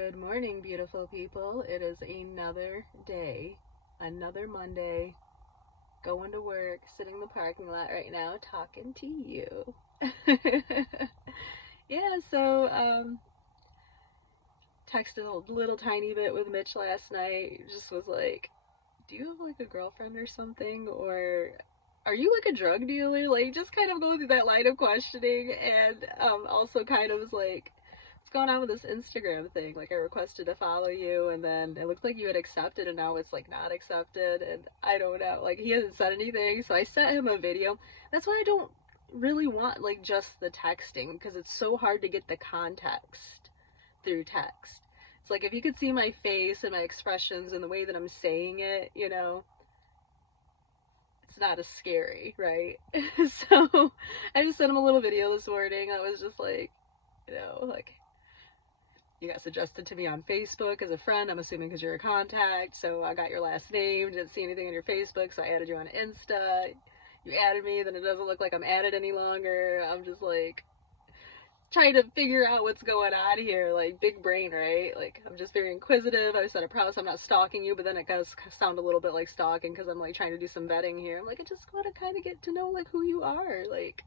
Good morning, beautiful people. It is another day, another Monday, going to work, sitting in the parking lot right now, talking to you. Yeah, texted a little tiny bit with Mitch last night. Just was like, do you have like a girlfriend or something? Or are you like a drug dealer? Like, just kind of go through that line of questioning, and also kind of was like, what's going on with this Instagram thing? Like, I requested to follow you, and then it looked like you had accepted, and now it's like not accepted, and I don't know. Like, he hasn't said anything, so I sent him a video. That's why I don't really want like just the texting, because it's so hard to get the context through text. It's like if you could see my face and my expressions and the way that I'm saying it, it's not as scary, right? So I just sent him a little video this morning. I was just like, like, you got suggested to me on Facebook as a friend. I'm assuming because you're a contact. So I got your last name. Didn't see anything on your Facebook, so I added you on Insta. You added me, then it doesn't look like I'm added any longer. I'm just like trying to figure out what's going on here. Like, big brain, right? Like, I'm just very inquisitive. I said I promise I'm not stalking you, but then it does sound a little bit like stalking because I'm like trying to do some vetting here. I'm like, I just want to kind of get to know like who you are. Like,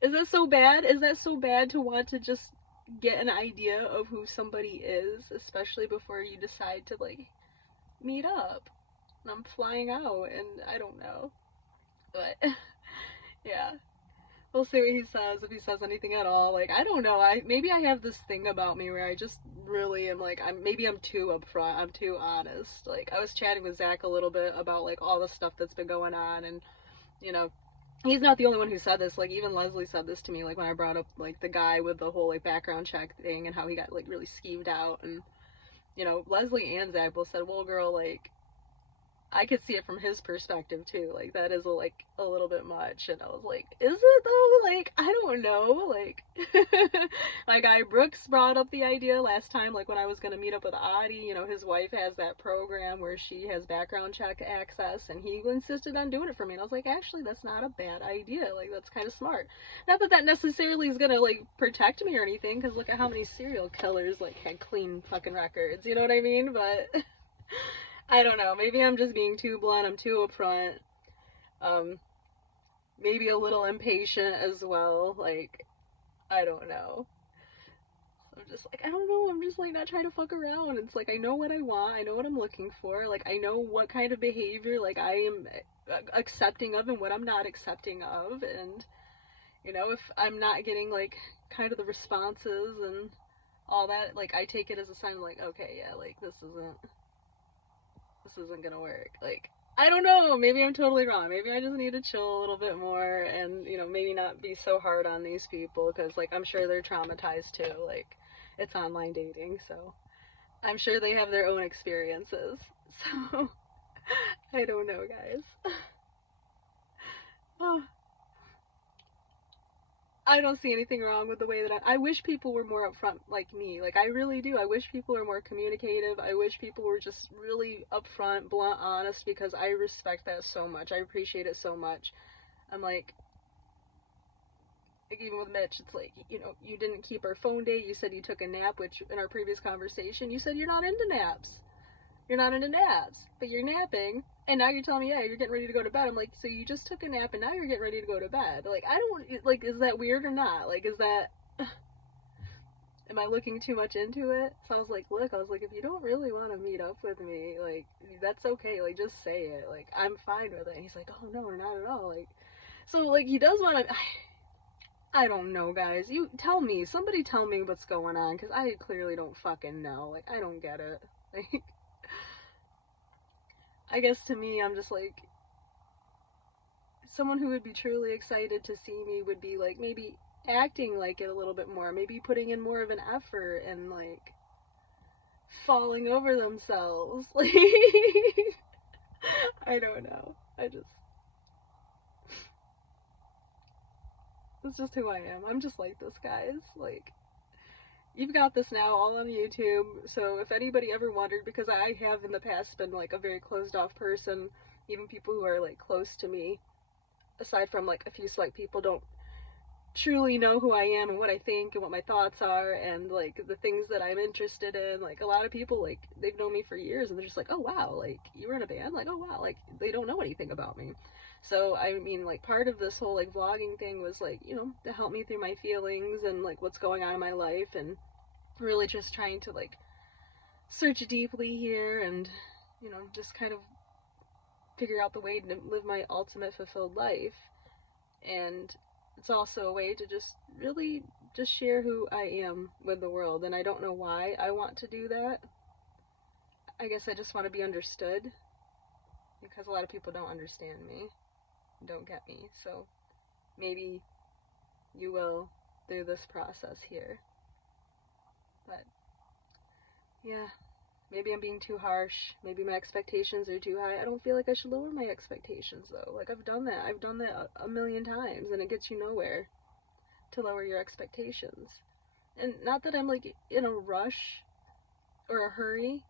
is that so bad? Is that so bad to want to just get an idea of who somebody is, especially before you decide to like meet up? And I'm flying out, and I don't know, but yeah, we'll see what he says, if he says anything at all. Like, I don't know. Maybe I have this thing about me where I just really am like, I'm too upfront. I'm too honest. Like, I was chatting with Zach a little bit about like all the stuff that's been going on, and you know, he's not the only one who said this. Like, even Leslie said this to me, like when I brought up like the guy with the whole like background check thing and how he got like really skeeved out. And Leslie and Zach both said, well, girl, like, I could see it from his perspective too. Like, that is like a little bit much. And I was like, is it though? Like, I don't know. Like, my guy Brooks brought up the idea last time, like when I was gonna meet up with Adi. His wife has that program where she has background check access, and he insisted on doing it for me. And I was like, actually, that's not a bad idea. Like, that's kind of smart. Not that that necessarily is gonna like protect me or anything, because look at how many serial killers like had clean fucking records. You know what I mean? But I don't know. Maybe I'm just being too blunt. I'm too upfront. Um, Maybe a little impatient as well. Like, I don't know. I'm just like, I don't know. I'm just like not trying to fuck around. It's like, I know what I want. I know what I'm looking for. Like, I know what kind of behavior like I am accepting of and what I'm not accepting of. And if I'm not getting like kind of the responses and all that, like, I take it as a sign of like, okay, yeah, like this isn't gonna work. Like, I don't know. Maybe I'm totally wrong. Maybe I just need to chill a little bit more, and maybe not be so hard on these people, because like I'm sure they're traumatized too. Like, it's online dating, so I'm sure they have their own experiences. So I don't know, guys. Oh, I don't see anything wrong with the way that I wish people were more upfront like me. Like, I really do. I wish people were more communicative. I wish people were just really upfront, blunt, honest, because I respect that so much. I appreciate it so much. I'm like even with Mitch, it's like, you didn't keep our phone date. You said you took a nap, which in our previous conversation, you said you're not into naps. You're not into naps, but you're napping, and now you're telling me, yeah, you're getting ready to go to bed. I'm like, so you just took a nap, and now you're getting ready to go to bed. Like, I don't, like, is that weird or not? Like, is that, am I looking too much into it? So I was like, look, I was like, if you don't really want to meet up with me, like, that's okay. Like, just say it. Like, I'm fine with it. And he's like, oh, no, not at all. Like, so, like, he does want to, I don't know, guys. You tell me. Somebody tell me what's going on, because I clearly don't fucking know. Like, I don't get it. Like, I guess to me, I'm just like, someone who would be truly excited to see me would be like maybe acting like it a little bit more, maybe putting in more of an effort and like falling over themselves. Like, I don't know. That's just who I am. I'm just like this, guys. Like, you've got this now all on YouTube. So if anybody ever wondered, because I have in the past been like a very closed off person, even people who are like close to me, aside from like a few select people, don't truly know who I am and what I think and what my thoughts are and like the things that I'm interested in. Like a lot of people, like they've known me for years and they're just like, oh wow, like you were in a band, like oh wow, like they don't know anything about me. So I mean, like part of this whole like vlogging thing was like, you know, to help me through my feelings and like what's going on in my life, and really just trying to like search deeply here and, you know, just kind of figure out the way to live my ultimate fulfilled life. And it's also a way to just really just share who I am with the world. And I don't know why I want to do that. I guess I just want to be understood because a lot of people don't understand me, don't get me. So maybe you will through this process here. But yeah, maybe I'm being too harsh. Maybe my expectations are too high. I don't feel like I should lower my expectations though. Like I've done that. I've done that a million times and it gets you nowhere to lower your expectations. And not that I'm like in a rush or a hurry.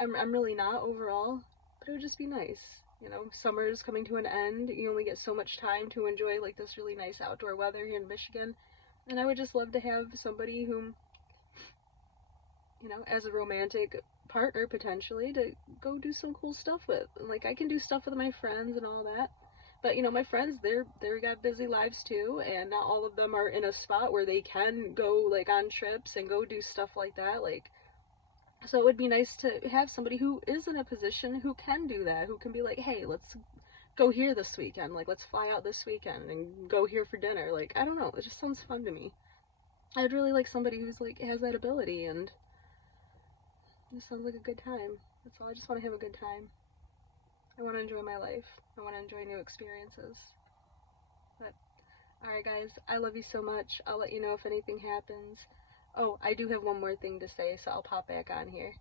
I'm really not overall, but it would just be nice. You know, summer is coming to an end. You only get so much time to enjoy like this really nice outdoor weather here in Michigan. And I would just love to have somebody whom, you know, as a romantic partner potentially to go do some cool stuff with. And, like I can do stuff with my friends and all that. But you know, my friends, they're got busy lives too, and not all of them are in a spot where they can go like on trips and go do stuff like that. Like, so it would be nice to have somebody who is in a position who can do that, who can be like, hey, let's go here this weekend. Like, let's fly out this weekend and go here for dinner. Like, I don't know, it just sounds fun to me. I'd really like somebody who's like has that ability, and it sounds like a good time. That's all. I just want to have a good time. I want to enjoy my life. I want to enjoy new experiences. But alright, guys, I love you so much. I'll let you know if anything happens. Oh, I do have one more thing to say, so I'll pop back on here.